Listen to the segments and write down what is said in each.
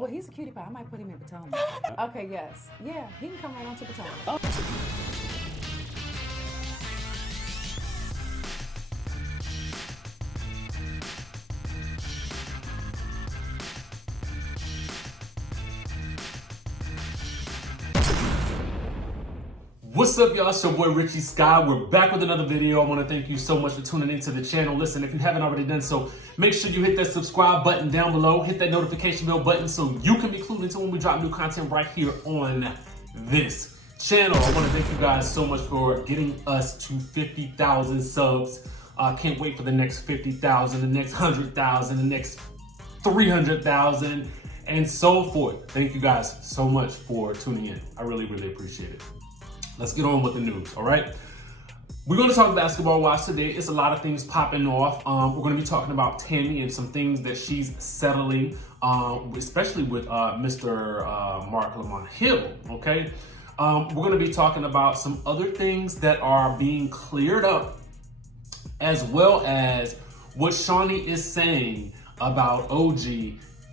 Well, he's a cutie pie. I might put him in Potomac. Okay, yes. Yeah, he can come right on to Potomac. What's up, y'all? It's your boy Richie Sky. We're back with another video. I want to thank you so much for tuning into the channel. Listen, if you haven't already done so, make sure you hit that subscribe button down below. Hit that notification bell button so you can be clued into when we drop new content right here on this channel. I want to thank you guys so much for getting us to 50,000 subs. Can't wait for the next 50,000, the next 100,000, the next 300,000, and so forth. Thank you guys so much for tuning in. I really, really appreciate it. Let's get on with the news, all right? We're going to talk basketball wise today. It's a lot of things popping off. We're going to be talking about Tami and some things that she's settling, especially with Mr. Mark Lamont Hill, okay? We're going to be talking about some other things that are being cleared up, as well as what Shaunie is saying about OG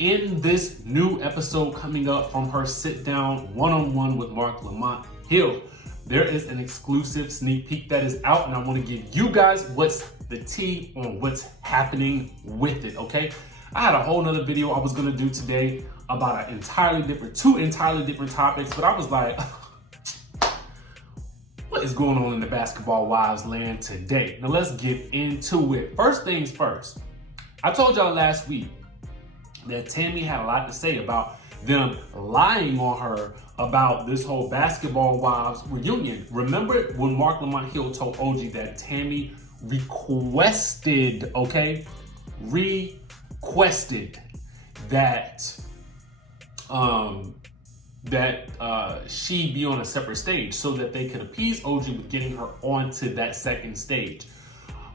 in this new episode coming up from her sit-down one-on-one with Mark Lamont Hill. There is an exclusive sneak peek that is out, and I want to give you guys what's the tea on what's happening with it, okay? I had a whole nother video I was going to do today about two entirely different topics, but I was like, what is going on in the basketball wives land today? Now let's get into it. First things first, I told y'all last week that Tami had a lot to say about them lying on her about this whole basketball wives reunion. Remember when Mark Lamont Hill told OG that Tami requested that she be on a separate stage so that they could appease OG with getting her onto that second stage.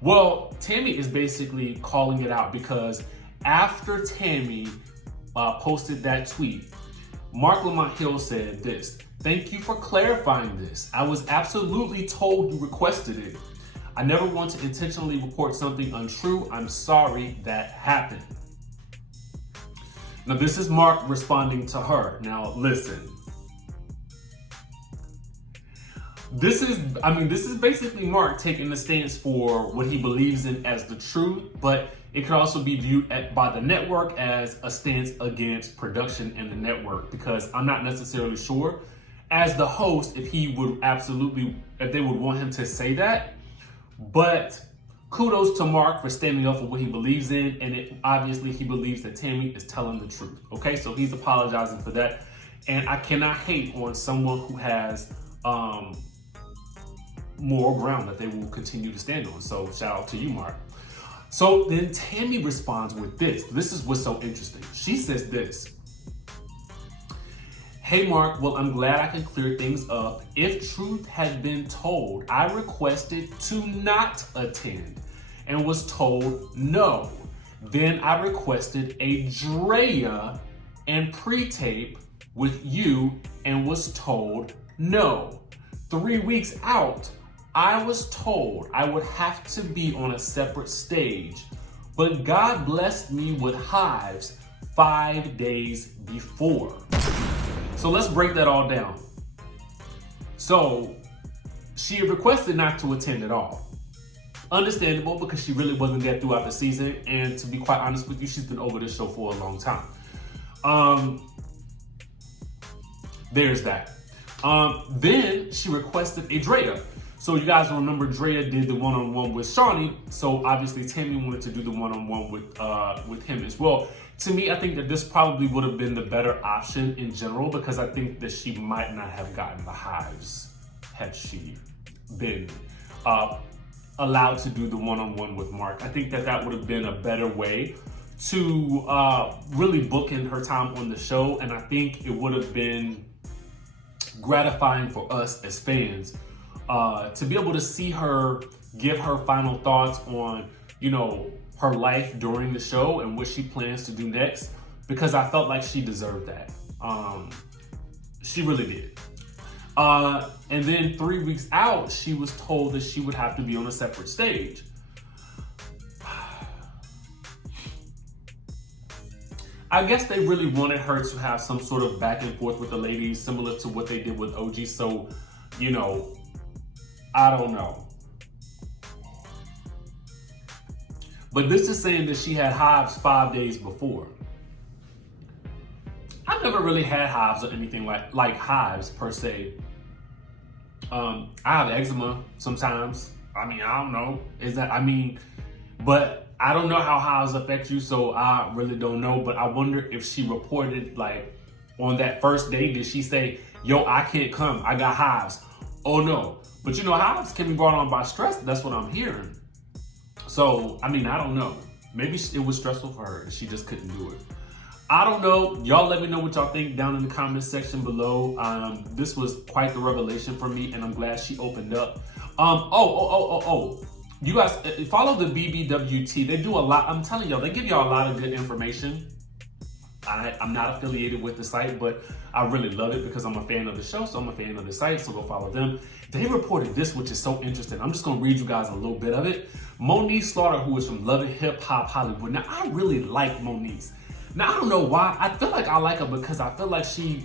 Well, Tami is basically calling it out because after Tami posted that tweet, Mark Lamont Hill said this: "Thank you for clarifying this. I was absolutely told you requested it. I never want to intentionally report something untrue. I'm sorry that happened." Now this is Mark responding to her. Now listen. This is basically Mark taking the stance for what he believes in as the truth, but it could also be viewed by the network as a stance against production and the network, because I'm not necessarily sure as the host if they would want him to say that. But kudos to Mark for standing up for what he believes in, and obviously he believes that Tami is telling the truth. Okay, so he's apologizing for that, and I cannot hate on someone who has moral ground that they will continue to stand on. So shout out to you, Mark. So then Tami responds with this. This is what's so interesting. She says this: "Hey Mark, well, I'm glad I can clear things up. If truth had been told, I requested to not attend and was told no. Then I requested a RHOA and pre-tape with you and was told no. 3 weeks out, I was told I would have to be on a separate stage, but God blessed me with hives 5 days before." So let's break that all down. So she requested not to attend at all. Understandable, because she really wasn't there throughout the season, and to be quite honest with you, she's been over this show for a long time. There's that. Then she requested a RHOA. So you guys remember RHOA did the one-on-one with Shaunie, so obviously Tami wanted to do the one-on-one with him as well. To me, I think that this probably would have been the better option in general, because I think that she might not have gotten the hives had she been allowed to do the one-on-one with Mark. I think that would have been a better way to really bookend her time on the show, and I think it would have been gratifying for us as fans to be able to see her give her final thoughts on, her life during the show and what she plans to do next, because I felt like she deserved that. She really did. And then 3 weeks out, she was told that she would have to be on a separate stage. I guess they really wanted her to have some sort of back and forth with the ladies, similar to what they did with OG. So, you know, I don't know. But this is saying that she had hives 5 days before. I've never really had hives or anything like hives per se. I have eczema sometimes. I mean, I don't know. But I don't know how hives affect you, so I really don't know. But I wonder if she reported, like, on that first day, did she say, yo, I can't come, I got hives? Oh no. But you know, hives can be brought on by stress. That's what I'm hearing. So, I mean, I don't know. Maybe it was stressful for her and she just couldn't do it. I don't know. Y'all let me know what y'all think down in the comment section below. This was quite the revelation for me, and I'm glad she opened up. You guys follow the BBWT. They do a lot. I'm telling y'all, they give y'all a lot of good information. I'm not affiliated with the site, but I really love it because I'm a fan of the show, so I'm a fan of the site, so go follow them. They reported this, which is so interesting. I'm just gonna read you guys a little bit of it. Monique Slaughter, who is from Love and Hip Hop Hollywood. Now, I really like Monique. Now, I don't know why. I feel like I like her because I feel like she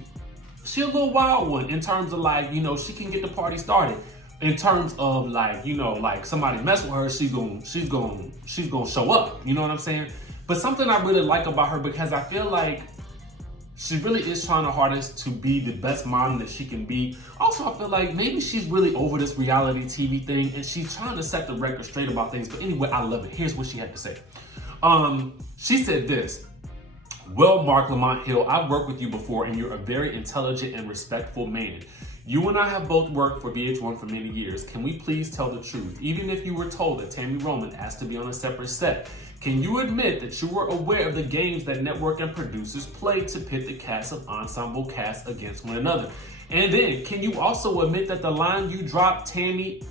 a little wild one in terms of, like, you know, she can get the party started. In terms of, like, you know, like somebody mess with her, she's gonna show up. You know what I'm saying? But something I really like about her, because I feel like she really is trying her hardest to be the best mom that she can be. Also, I feel like maybe she's really over this reality TV thing and she's trying to set the record straight about things. But anyway, I love it. Here's what she had to say. She said this. Well, Mark Lamont Hill, I've worked with you before and you're a very intelligent and respectful man. You and I have both worked for VH1 for many years. Can we please tell the truth? Even if you were told that Tami Roman asked to be on a separate set, can you admit that you were aware of the games that network and producers played to pit the cast of ensemble casts against one another? And then, can you also admit that the line you dropped, Tami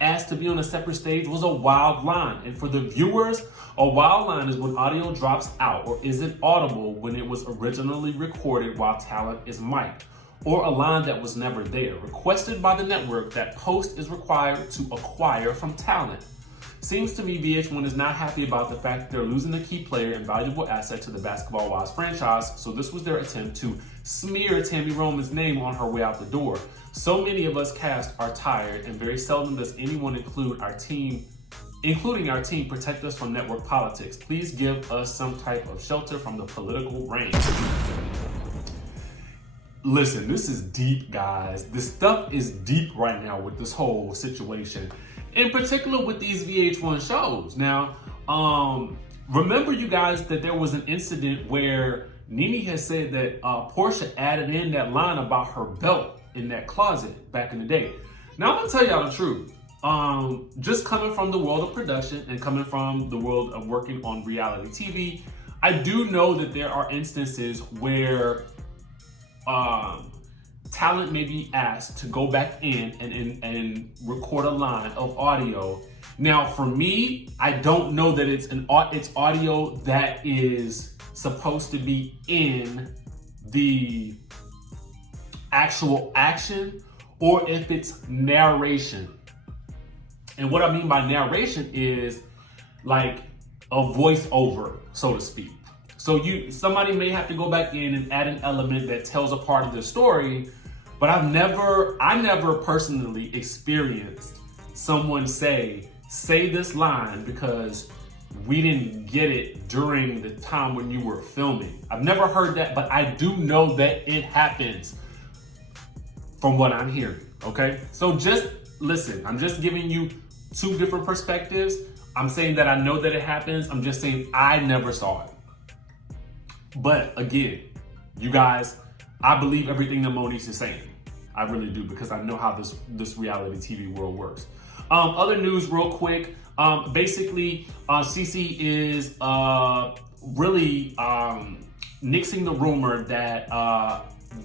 asked to be on a separate stage, was a wild line? And for the viewers, a wild line is when audio drops out or isn't audible when it was originally recorded while talent is mic'd, or a line that was never there, requested by the network that post is required to acquire from talent. Seems to me VH1 is not happy about the fact that they're losing a key player and valuable asset to the Basketball Wives franchise, so this was their attempt to smear Tami Roman's name on her way out the door. So many of us cast are tired, and very seldom does anyone including our team, protect us from network politics. Please give us some type of shelter from the political rain. Listen, this is deep, guys. This stuff is deep right now with this whole situation. In particular with these VH1 shows. Now, remember you guys that there was an incident where Nene has said that Porsha added in that line about her belt in that closet back in the day. Now, I'm gonna tell y'all the truth. Just coming from the world of production and coming from the world of working on reality TV, I do know that there are instances where talent may be asked to go back in and record a line of audio. Now, for me, I don't know that it's audio that is supposed to be in the actual action, or if it's narration. And what I mean by narration is like a voiceover, so to speak. So somebody may have to go back in and add an element that tells a part of the story, but I never personally experienced someone say this line because we didn't get it during the time when you were filming. I've never heard that, but I do know that it happens from what I'm hearing, okay? So just listen, I'm just giving you two different perspectives. I'm saying that I know that it happens. I'm just saying I never saw it. But again, you guys, I believe everything that Monique is saying. I really do, because I know how this reality TV world works. Other news real quick. Basically, Cece is really nixing the rumor that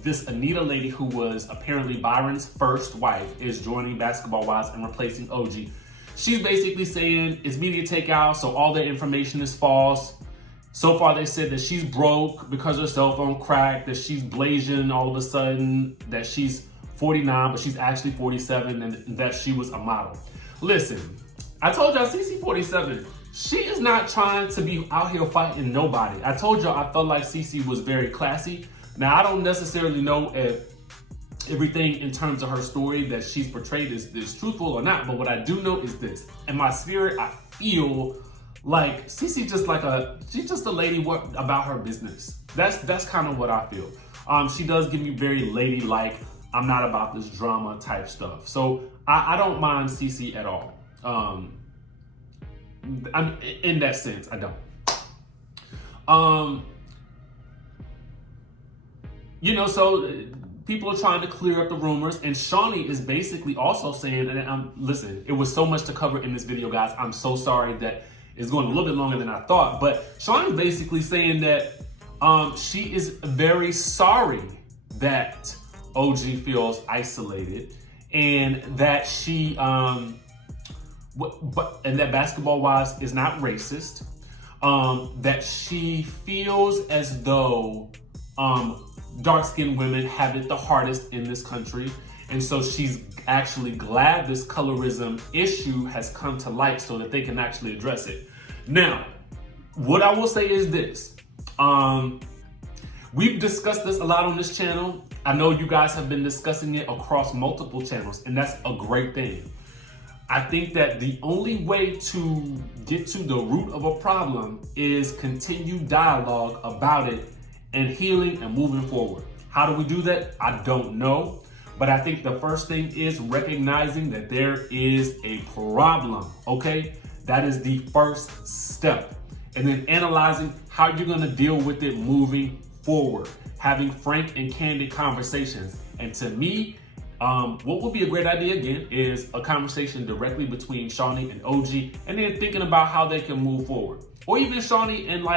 this Anita lady, who was apparently Byron's first wife, is joining Basketball Wives and replacing OG. She's basically saying it's media takeout, so all their information is false. So far, they said that she's broke because her cell phone cracked, that she's blazing all of a sudden, that she's 49, but she's actually 47, and that she was a model. Listen, I told y'all, CC 47, she is not trying to be out here fighting nobody. I told y'all I felt like Cece was very classy. Now, I don't necessarily know if everything in terms of her story that she's portrayed is truthful or not, but what I do know is this. In my spirit, I feel like Cece she's just a lady about her business. That's kind of what I feel. She does give me very ladylike, I'm not about this drama type stuff. So I don't mind Cece at all. I'm in that sense, I don't. You know, so people are trying to clear up the rumors, and Shaunie is basically also saying, and listen, it was so much to cover in this video, guys. I'm so sorry that it's going a little bit longer than I thought, but Shaunie's basically saying that she is very sorry that OG feels isolated, and that she, and that Basketball Wives is not racist, that she feels as though dark-skinned women have it the hardest in this country. And so she's actually glad this colorism issue has come to light so that they can actually address it. Now, what I will say is this. We've discussed this a lot on this channel. I know you guys have been discussing it across multiple channels, and that's a great thing. I think that the only way to get to the root of a problem is continued dialogue about it and healing and moving forward. How do we do that? I don't know. But I think the first thing is recognizing that there is a problem, okay? That is the first step. And then analyzing how you're gonna deal with it moving forward. Having frank and candid conversations. And to me, what would be a great idea again is a conversation directly between Shaunie and OG, and then thinking about how they can move forward. Or even Shaunie and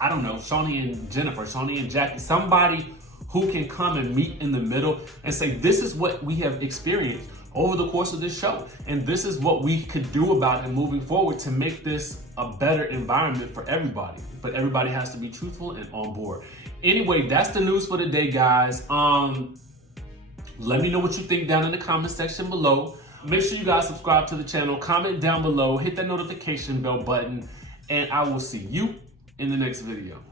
I don't know, Shaunie and Jennifer, Shaunie and Jackie, somebody who can come and meet in the middle and say, this is what we have experienced over the course of this show. And this is what we could do about it moving forward to make this a better environment for everybody. But everybody has to be truthful and on board. Anyway, that's the news for today, guys. Let me know what you think down in the comment section below. Make sure you guys subscribe to the channel, comment down below, hit that notification bell button, and I will see you in the next video.